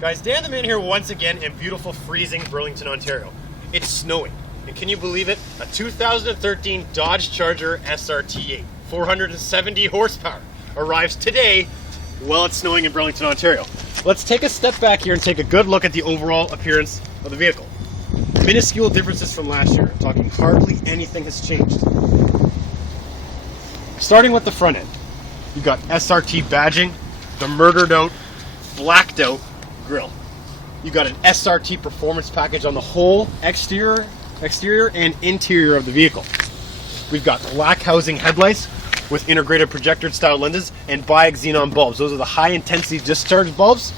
Guys, Dan the Man here once again in beautiful freezing Burlington, Ontario. It's snowing, and can you believe it? A 2013 Dodge Charger SRT8, 470 horsepower, arrives today while it's snowing in Burlington, Ontario. Let's take a step back here and take a good look at the overall appearance of the vehicle. Minuscule differences from last year. I'm talking hardly anything has changed. Starting with the front end, you've got SRT badging, the murdered out, blacked out grille. You got an SRT Performance package on the whole exterior and interior of the vehicle. We've got black housing headlights with integrated projector style lenses and biax xenon bulbs. Those are the high intensity discharge bulbs,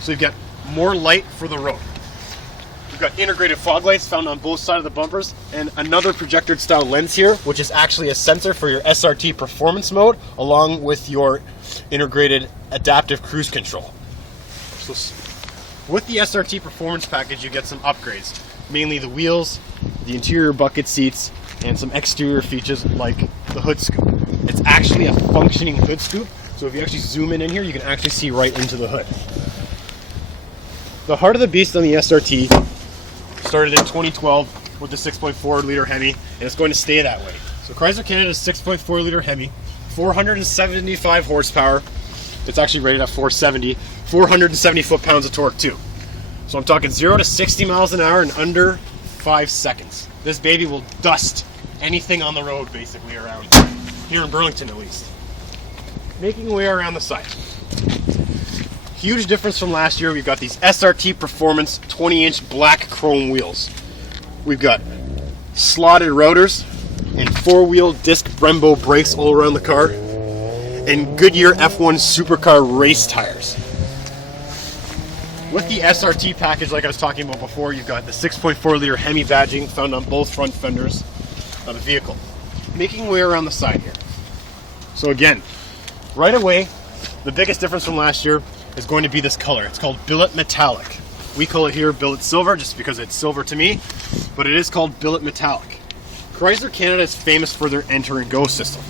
so you've got more light for the road. We've got integrated fog lights found on both sides of the bumpers and another projector style lens here, which is actually a sensor for your SRT Performance mode along with your integrated adaptive cruise control. So with the SRT Performance package, you get some upgrades, mainly the wheels, the interior bucket seats, and some exterior features like the hood scoop. It's actually a functioning hood scoop, so if you actually zoom in here, you can actually see right into the hood. The heart of the beast on the SRT started in 2012 with the 6.4 liter Hemi, and it's going to stay that way. So Chrysler Canada's 6.4 liter Hemi, 475 horsepower. It's actually rated at 470, 470 foot-pounds of torque too. So I'm talking 0 to 60 miles an hour in under 5 seconds. This baby will dust anything on the road basically around here in Burlington at least. Making way around the side. Huge difference from last year. We've got these SRT Performance 20-inch black chrome wheels. We've got slotted rotors and 4-wheel disc Brembo brakes all around the car, and Goodyear F1 supercar race tires. With the SRT package, like I was talking about before, you've got the 6.4 liter Hemi badging found on both front fenders of the vehicle. Making way around the side here. So again, right away, the biggest difference from last year is going to be this color. It's called Billet Metallic. We call it here Billet Silver just because it's silver to me, but it is called Billet Metallic. Chrysler Canada is famous for their enter and go system.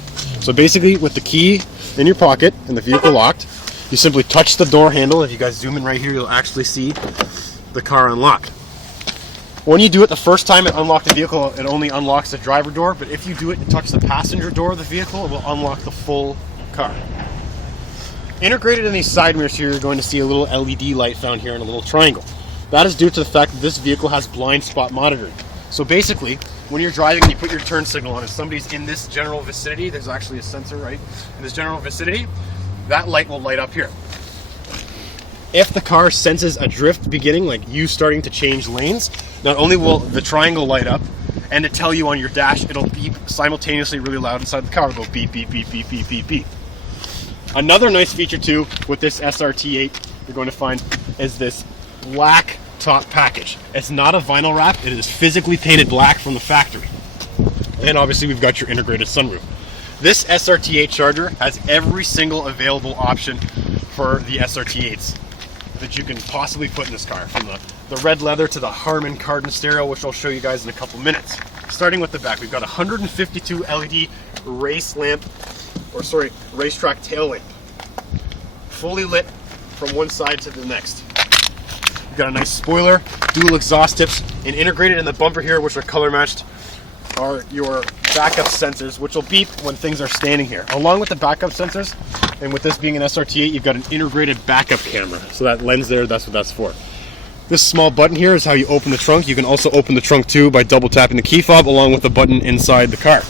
So basically, with the key in your pocket and the vehicle locked, you simply touch the door handle. If you guys zoom in right here, you'll actually see the car unlock. When you do it the first time it unlocks the vehicle, it only unlocks the driver door, but if you do it and touch the passenger door of the vehicle, it will unlock the full car. Integrated in these side mirrors here, you're going to see a little LED light found here in a little triangle. That is due to the fact that this vehicle has blind spot monitoring. So basically, when you're driving and you put your turn signal on and somebody's in this general vicinity, there's actually a sensor right in this general vicinity, that light will light up here. If the car senses a drift beginning, like you starting to change lanes, not only will the triangle light up and it tell you on your dash, it'll beep simultaneously really loud inside the car. It'll go beep, beep, beep, beep, beep, beep, beep. Another nice feature too with this SRT8 you're going to find is this black top package. It's not a vinyl wrap, it is physically painted black from the factory. And obviously we've got your integrated sunroof. This SRT8 Charger has every single available option for the SRT8s that you can possibly put in this car, from the red leather to the Harman Kardon stereo, which I'll show you guys in a couple minutes. Starting with the back, we've got 152 LED racetrack tail lamp, fully lit from one side to the next. We've got a nice spoiler, dual exhaust tips, and integrated in the bumper here, which are color matched, are your backup sensors, which will beep when things are standing here. Along with the backup sensors, and with this being an SRT8, you've got an integrated backup camera. So that lens there, that's what that's for. This small button here is how you open the trunk. You can also open the trunk too by double tapping the key fob along with the button inside the car.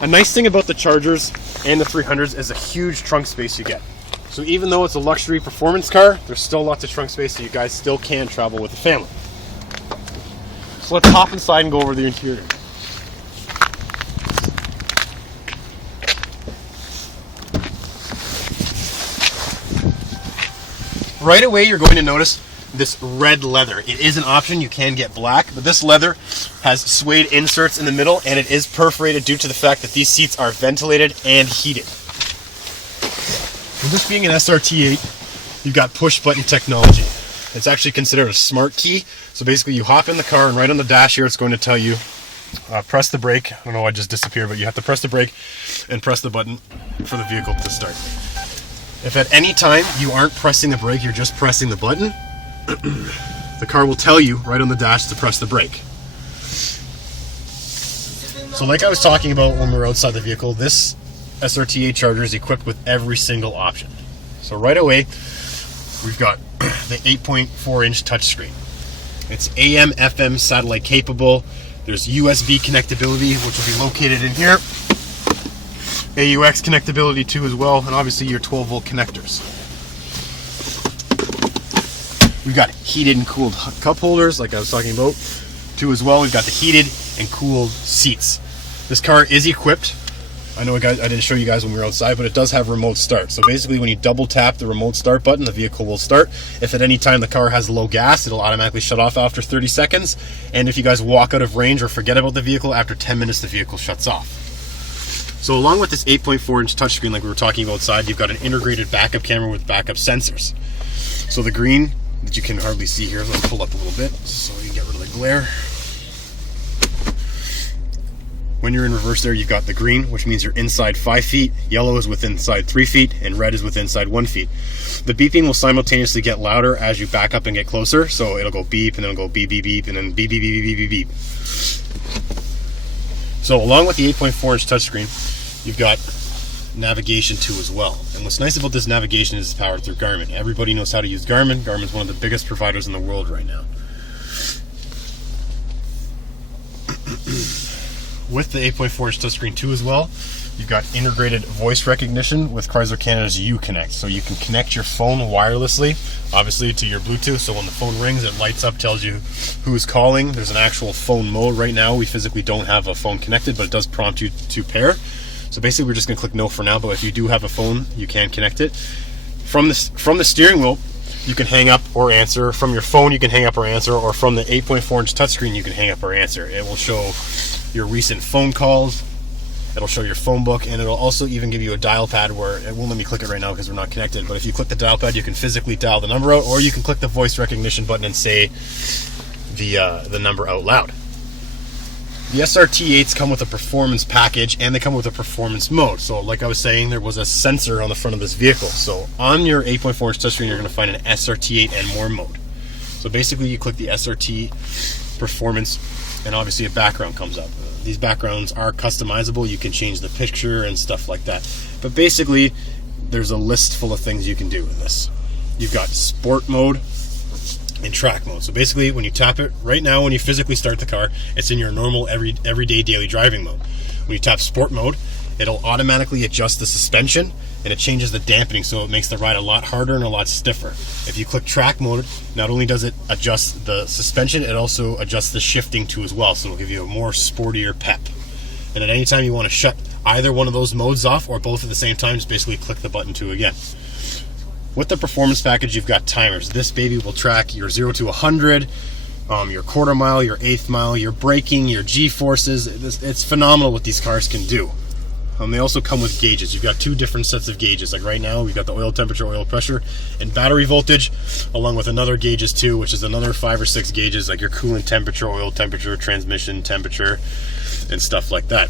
A nice thing about the Chargers and the 300s is a huge trunk space you get. So even though it's a luxury performance car, there's still lots of trunk space so you guys still can travel with the family. So let's hop inside and go over the interior. Right away, you're going to notice this red leather. It is an option, you can get black, but this leather has suede inserts in the middle and it is perforated due to the fact that these seats are ventilated and heated. With this being an SRT8, you've got push button technology. It's actually considered a smart key, so basically you hop in the car and right on the dash here it's going to tell you press the brake. I don't know why it just disappeared, but you have to press the brake and press the button for the vehicle to start. If at any time you aren't pressing the brake, you're just pressing the button, the car will tell you right on the dash to press the brake. So like I was talking about when we were outside the vehicle, this SRT8 Charger is equipped with every single option. So right away, we've got the 8.4-inch touchscreen. It's AM, FM, satellite capable. There's USB connectability, which will be located in here. AUX connectability too as well, and obviously your 12-volt connectors. We've got heated and cooled cup holders, like I was talking about, too as well. We've got the heated and cooled seats. This car is equipped. I know I didn't show you guys when we were outside, but it does have remote start. So basically when you double tap the remote start button, the vehicle will start. If at any time the car has low gas, it'll automatically shut off after 30 seconds. And if you guys walk out of range or forget about the vehicle, after 10 minutes the vehicle shuts off. So along with this 8.4-inch touchscreen like we were talking about outside, you've got an integrated backup camera with backup sensors. So the green that you can hardly see here, let me pull up a little bit so you can get rid of the glare. When you're in reverse there, you've got the green, which means you're inside 5 feet, yellow is within inside 3 feet, and red is within inside 1 feet. The beeping will simultaneously get louder as you back up and get closer, so it'll go beep, and then it'll go beep, beep, beep, and then beep, beep, beep, beep, beep, beep. So along with the 8.4-inch touchscreen, you've got navigation too as well. And what's nice about this navigation is it's powered through Garmin. Everybody knows how to use Garmin. Garmin's one of the biggest providers in the world right now. With the 8.4-inch touchscreen too as well, you've got integrated voice recognition with Chrysler Canada's Uconnect. So you can connect your phone wirelessly, obviously, to your Bluetooth. So when the phone rings, it lights up, tells you who's calling. There's an actual phone mode. Right now, we physically don't have a phone connected, but it does prompt you to pair. So basically, we're just going to click no for now, but if you do have a phone, you can connect it. From the steering wheel, you can hang up or answer. From your phone, you can hang up or answer, or from the 8.4-inch touchscreen, you can hang up or answer. It will show your recent phone calls, it'll show your phone book, and it'll also even give you a dial pad where it won't let me click it right now because we're not connected, but if you click the dial pad, you can physically dial the number out, or you can click the voice recognition button and say the number out loud. The SRT8s come with a performance package, and they come with a performance mode. So like I was saying, there was a sensor on the front of this vehicle. So on your 8.4-inch touchscreen, you're going to find an SRT8 and more mode. So basically you click the SRT Performance, and obviously a background comes up. These backgrounds are customizable. You can change the picture and stuff like that. But basically, there's a list full of things you can do in this. You've got sport mode and track mode. So basically, when you tap it, right now when you physically start the car, it's in your normal everyday daily driving mode. When you tap sport mode, it'll automatically adjust the suspension, and it changes the dampening, so it makes the ride a lot harder and a lot stiffer. If you click track mode, not only does it adjust the suspension, it also adjusts the shifting too as well, so it'll give you a more sportier pep. And at any time you want to shut either one of those modes off or both at the same time, just basically click the button 2 again. With the performance package, you've got timers. This baby will track your 0 to 100, your quarter mile, your eighth mile, your braking, your G-forces. It's phenomenal what these cars can do. They also come with gauges. You've got 2 different sets of gauges. Like right now, we've got the oil temperature, oil pressure, and battery voltage, along with another gauges too, which is another 5 or 6 gauges, like your coolant temperature, oil temperature, transmission temperature, and stuff like that.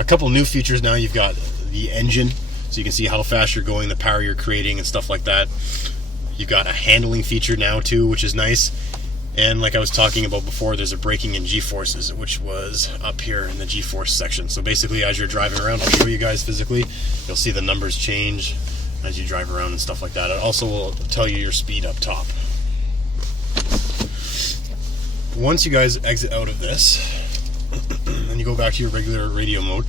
A couple new features now. You've got the engine, so you can see how fast you're going, the power you're creating, and stuff like that. You've got a handling feature now too, which is nice. And like I was talking about before, there's a braking and G-forces, which was up here in the G-force section. So basically, as you're driving around, I'll show you guys physically, you'll see the numbers change as you drive around and stuff like that. It also will tell you your speed up top. Once you guys exit out of this, and you go back to your regular radio mode,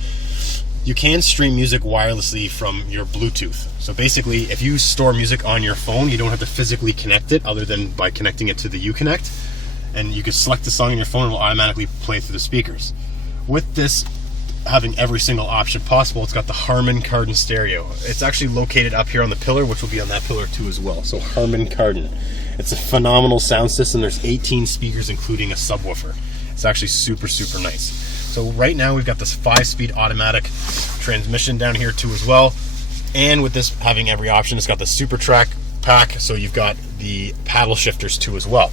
you can stream music wirelessly from your Bluetooth. So basically, if you store music on your phone, you don't have to physically connect it other than by connecting it to the Uconnect. And you can select the song on your phone, and it will automatically play through the speakers. With this having every single option possible, it's got the Harman Kardon stereo. It's actually located up here on the pillar, which will be on that pillar too as well. So Harman Kardon. It's a phenomenal sound system. There's 18 speakers, including a subwoofer. It's actually super, super nice. So right now we've got this 5-speed automatic transmission down here too as well. And with this having every option, it's got the Super Track pack, so you've got the paddle shifters too as well.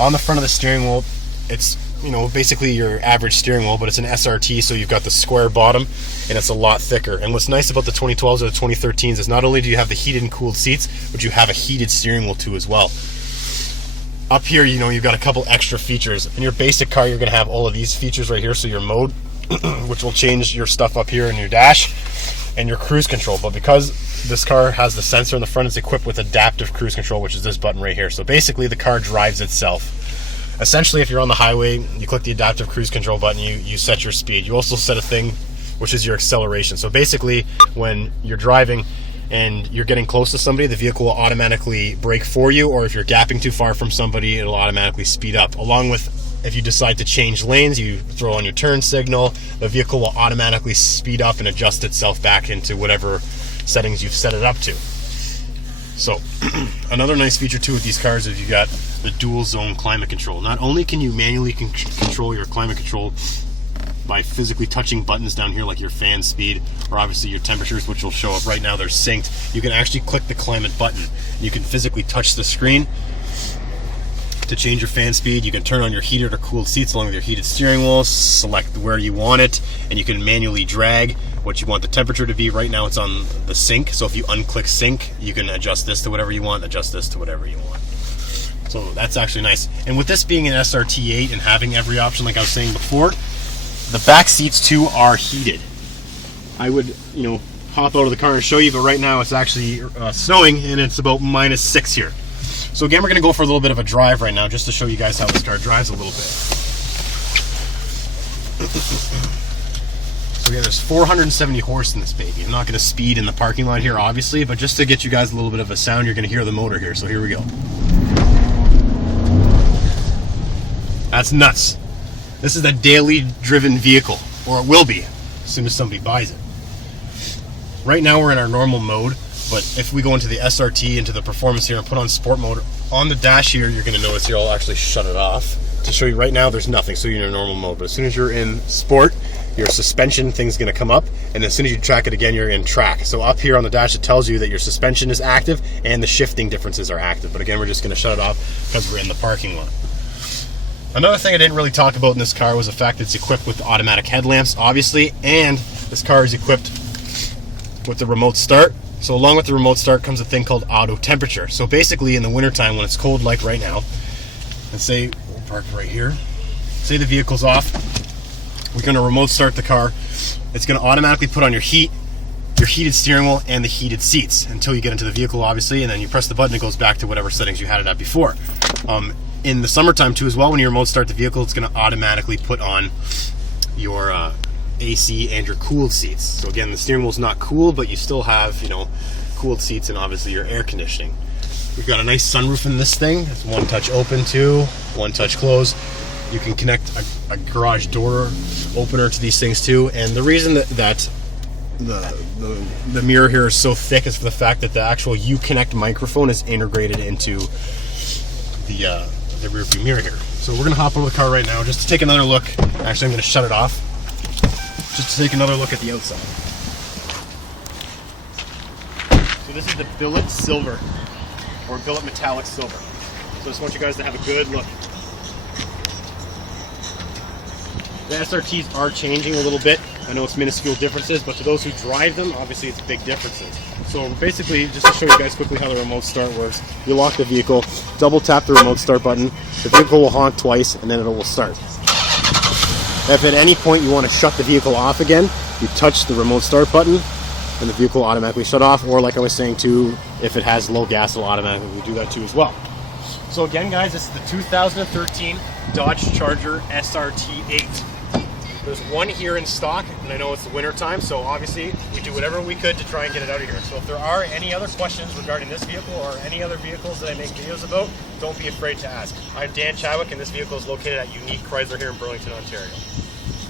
On the front of the steering wheel, it's you know, basically your average steering wheel, but it's an SRT, so you've got the square bottom, and it's a lot thicker. And what's nice about the 2012s or the 2013s is not only do you have the heated and cooled seats, but you have a heated steering wheel too as well. Up here, you know, you've got a couple extra features. In your basic car, you're going to have all of these features right here. So your mode, which will change your stuff up here in your dash, and your cruise control. But because this car has the sensor in the front, it's equipped with adaptive cruise control, which is this button right here. So basically, the car drives itself. Essentially, if you're on the highway, you click the adaptive cruise control button, you set your speed. You also set a thing, which is your acceleration. So basically, when you're driving and you're getting close to somebody, the vehicle will automatically brake for you, or if you're gapping too far from somebody, it'll automatically speed up. Along with, if you decide to change lanes, you throw on your turn signal, the vehicle will automatically speed up and adjust itself back into whatever settings you've set it up to. So another nice feature too with these cars is you got the dual zone climate control. Not only can you manually control your climate control by physically touching buttons down here like your fan speed or obviously your temperatures, which will show up right now, they're synced. You can actually click the climate button. You can physically touch the screen to change your fan speed. You can turn on your heated or cooled seats along with your heated steering wheel, select where you want it, and you can manually drag what you want the temperature to be. Right now it's on the sync, so if you unclick sync, you can adjust this to whatever you want, adjust this to whatever you want. So that's actually nice. And with this being an SRT8 and having every option like I was saying before, the back seats too are heated. I would, you know, hop out of the car and show you, but right now it's actually snowing and it's about -6 here. So again, we're going to go for a little bit of a drive right now just to show you guys how this car drives a little bit. So again, there's 470 horse in this baby. I'm not going to speed in the parking lot here, obviously, but just to get you guys a little bit of a sound, you're going to hear the motor here. So here we go. That's nuts. This is a daily driven vehicle, or it will be as soon as somebody buys it. Right now we're in our normal mode, but if we go into the SRT, into the performance here and put on sport mode, on the dash here, you're going to notice here, I'll actually shut it off to show you. Right now there's nothing, so you're in a normal mode, but as soon as you're in sport, your suspension thing's going to come up, and as soon as you track it again, you're in track. So up here on the dash, it tells you that your suspension is active and the shifting differences are active. But again, we're just going to shut it off because we're in the parking lot. Another thing I didn't really talk about in this car was the fact that it's equipped with automatic headlamps, obviously, and this car is equipped with the remote start. So along with the remote start comes a thing called auto temperature. So basically in the wintertime when it's cold like right now, and say we'll park right here, say the vehicle's off, we're going to remote start the car. It's going to automatically put on your heat, your heated steering wheel, and the heated seats until you get into the vehicle, obviously, and then you press the button, it goes back to whatever settings you had it at before. In the summertime too as well, when you remote start the vehicle, it's going to automatically put on your AC and your cooled seats. So again, the steering wheel's not cooled, but you still have, you know, cooled seats and obviously your air conditioning. We've got a nice sunroof in this thing. It's one touch open too, one touch close. You can connect a garage door opener to these things too. And the reason that the mirror here is so thick is for the fact that the actual Uconnect microphone is integrated into the rear view mirror here. So we're gonna hop over the car right now just to take another look. Actually, I'm gonna shut it off just to take another look at the outside. So this is the Billet Silver, or Billet Metallic Silver. So I just want you guys to have a good look. The SRTs are changing a little bit. I know it's minuscule differences, but to those who drive them, obviously it's big differences. So basically, just to show you guys quickly how the remote start works, you lock the vehicle, double tap the remote start button, the vehicle will honk twice, and then it will start. If at any point you want to shut the vehicle off again, you touch the remote start button, and the vehicle will automatically shut off, or like I was saying too, if it has low gas, it'll automatically do that too as well. So again guys, this is the 2013 Dodge Charger SRT8. There's one here in stock, and I know it's the winter time, so obviously we do whatever we could to try and get it out of here. So if there are any other questions regarding this vehicle or any other vehicles that I make videos about, don't be afraid to ask. I'm Dan Chadwick, and this vehicle is located at Unique Chrysler here in Burlington, Ontario.